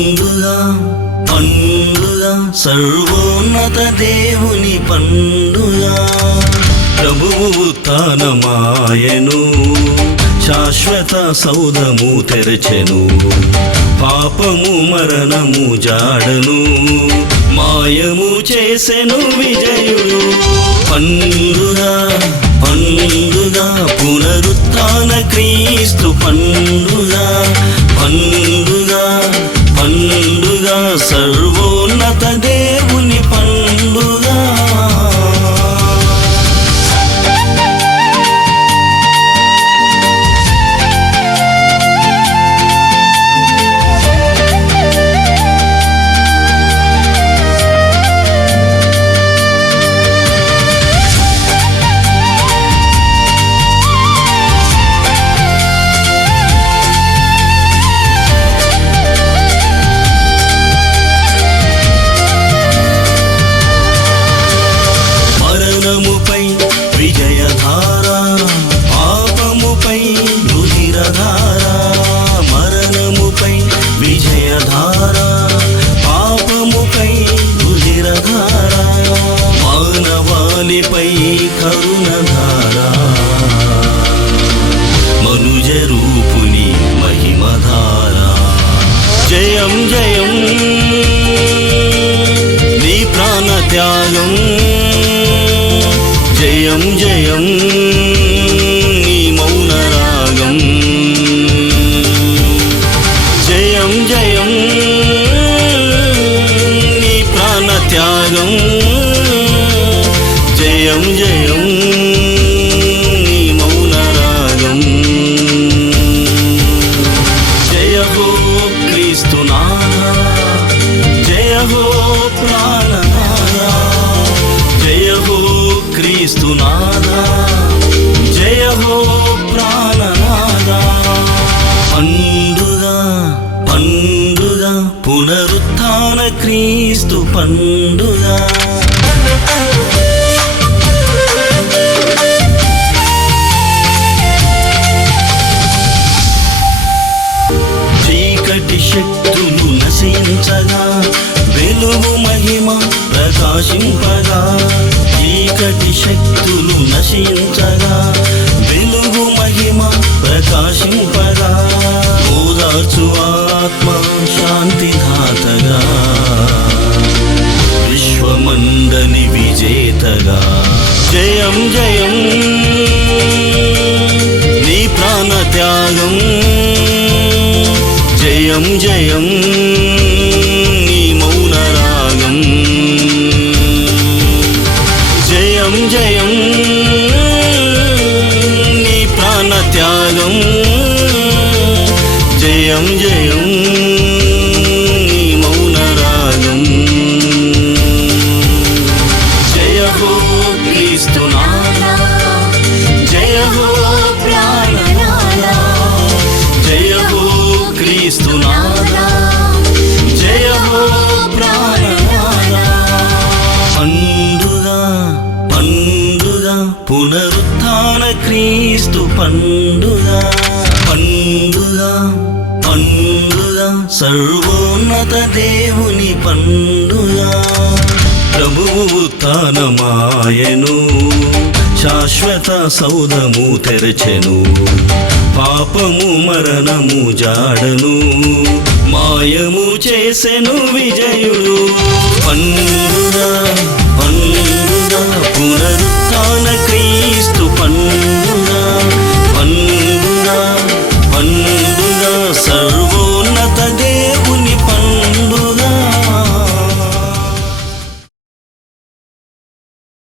పండుగా పండుగా సర్వోన్నత దేవుని పండుగా. ప్రభువు ఉత్థానమాయెను, శాశ్వత సౌధము తెరచెను. పాపము మరణము జాడను మాయము చేసెను విజయుడు. పండుగా పండుగా పునరుత్థాన క్రీస్తు పండుగా. పండుగా పండుగా సర్వోన్నత దేవుని పండుగా. విజయధార పాపముపై రుధిరధార, మరణముపై విజయధార పాపముపై రుధిరధార, మానవాళిపై కరుణధార, మనుజ రూపుని మహిమధార. జయం జయం నీ ప్రాణ త్యాగం, జయం జయం నీ మౌన రాగం. జయం జయం నీ ప్రాణ త్యాగం, జయం జయం నీ మౌన రాగం. జయ హో క్రీస్తునాథా, జయ హో ప్రాణనాథా, జయ హో క్రీస్తునాథా, జయ హో ప్రాణనాథా. పండుగా పండుగా పునరుత్థాన క్రీస్తు పండుగా. చీకటి శక్తులు నశించగా వెలుగు మహిమ ప్రకాశింపగా. చీకటి శక్తులు నశించగా వెలుగు మహిమ ప్రకాశింపగా. ఓదార్చు ఆత్మ శాంతిధాతగా, విశ్వమందని విజేతగా. జయం జయం నీ ప్రాణ త్యాగం, జయం జయం నీ మౌన రాగం. జయం జయం నీ ప్రాణ త్యాగం, జయం జయం నీ మౌన రాగం. జయ హో క్రీస్తునాథా, జయ హో ప్రాణనాథా, జయ హో క్రీస్తునాథా, జయ హో ప్రాణనాథా. పండుగా పండుగా పునరుత్థాన క్రీస్తు పండుగా. పండుగా పండుగా సర్వోన్నత దేవుని పండుగా. ప్రభువు ఉత్థానమాయెను, శాశ్వత సౌధము తెరచెను. పాపము మరణము జాడను మాయము చేసెను విజయుడు. పండుగా పండుగా పునరుత్థాన క్రీస్తు